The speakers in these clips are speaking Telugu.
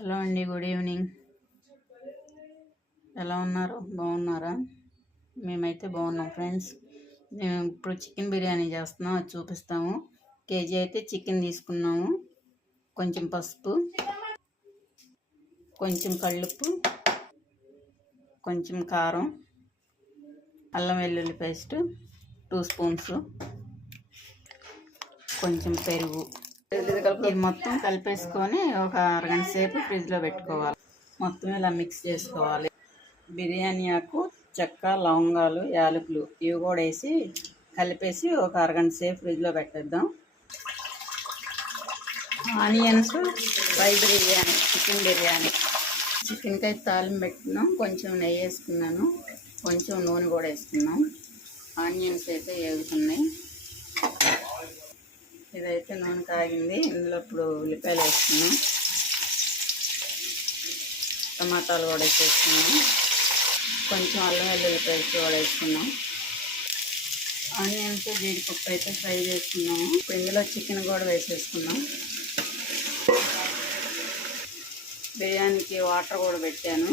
హలో అండి గుడ్ ఈవినింగ్. ఎలా ఉన్నారు? బాగున్నారా? మేమైతే బాగున్నాం ఫ్రెండ్స్. మేము ఇప్పుడు చికెన్ బిర్యానీ చేస్తున్నాం అది చూపిస్తాము. కేజీ అయితే చికెన్ తీసుకున్నాము. కొంచెం పసుపు కొంచెం కళ్ళుప్పు కొంచెం కారం అల్లం వెల్లుల్లి పేస్ట్ టూ స్పూన్స్ కొంచెం పెరుగు. ఇది మొత్తం కలిపేసుకొని ఒక అరగంట సేపు ఫ్రిడ్జ్లో పెట్టుకోవాలి. మొత్తం ఇలా మిక్స్ చేసుకోవాలి. బిర్యానీ ఆకు చెక్క లవంగాలు యాలకులు ఇవి కూడా వేసి కలిపేసి ఒక అరగంట సేపు ఫ్రిడ్జ్లో పెట్టేద్దాం. Onions fry biryani chicken biryani. చికెన్కి అయితే తాలింపు పెట్టుకున్నాం. కొంచెం నెయ్యి వేసుకున్నాను. కొంచెం నూనె కూడా వేసుకున్నాం. ఆనియన్స్ అయితే వేగుతున్నాయి ఇదైతే నూనె కాగింది. ఇందులో ఇప్పుడు ఉల్లిపాయలు వేసుకున్నాం టమాటాలు కూడా వేసేసుకున్నాం కొంచెం అల్లం వెల్లుల్లి పేస్ట్ కూడా వేసుకున్నాం ఆనియన్స్ జీడిపప్పు అయితే ఫ్రై చేసుకున్నాము. ఇప్పుడు ఇందులో చికెన్ కూడా వేసేసుకున్నాం బిర్యానీకి వాటర్ కూడా పెట్టాను.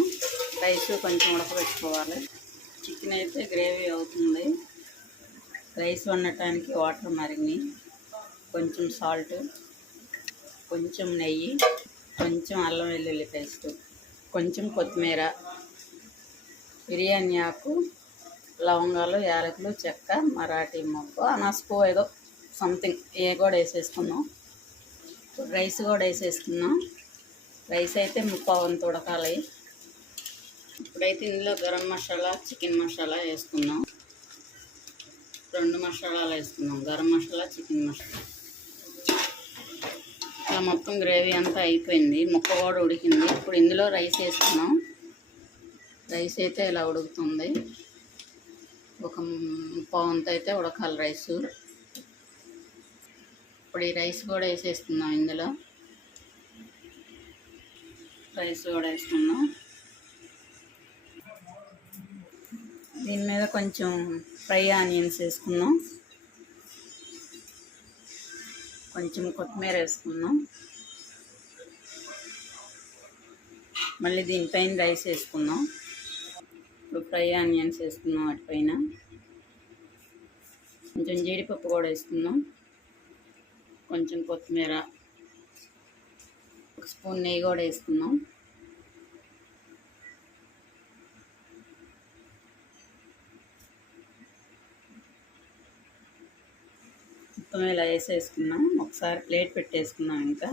రైస్ కొంచెం ఉడకబెట్టుకోవాలి. చికెన్ అయితే గ్రేవీ అవుతుంది. రైస్ వండటానికి వాటర్ మరిగినాయి. కొంచెం సాల్ట్ కొంచెం నెయ్యి కొంచెం అల్లం వెల్లుల్లి పేస్ట్ కొంచెం కొత్తిమీర బిర్యానీ ఆకు లవంగాలు యాలకులు చెక్క మరాఠీ మొక్క అనస్కో ఏదో సంథింగ్ ఏ కూడా వేసేసుకున్నాం రైస్ కూడా వేసేసుకున్నాం రైస్ అయితే ముప్పావంత ఉడకాలి ఇప్పుడైతే ఇందులో గరం మసాలా చికెన్ మసాలా వేసుకున్నాం రెండు మసాలాలు వేసుకున్నాం గరం మసాలా చికెన్ మసాలా. ఇలా మొత్తం గ్రేవీ అంతా అయిపోయింది. ముక్క కూడా ఉడికింది. ఇప్పుడు ఇందులో రైస్ వేసుకున్నాం రైస్ అయితే ఇలా ఉడుకుతుంది. ఒక పౌంత అయితే ఉడకాలి రైస్. ఇప్పుడు ఈ రైస్ కూడా వేసేస్తున్నాం ఇందులో. రైస్ కూడా వేసుకున్నాం దీని మీద కొంచెం ఫ్రై ఆనియన్స్ వేసుకున్నాం కొంచెం కొత్తిమీర వేసుకున్నాం మళ్ళీ దీనిపైన రైస్ వేసుకున్నాం ఇప్పుడు ఫ్రై ఆనియన్స్ వేసుకున్నాం వాటిపైన. కొంచెం జీడిపప్పు కూడా వేసుకున్నాం కొంచెం కొత్తిమీర. ఒక స్పూన్ నెయ్యి కూడా వేసుకున్నాం మొత్తం ఇలా వేసేసుకున్నాం. ఒకసారి ప్లేట్ పెట్టేసుకున్నాం ఇంకా.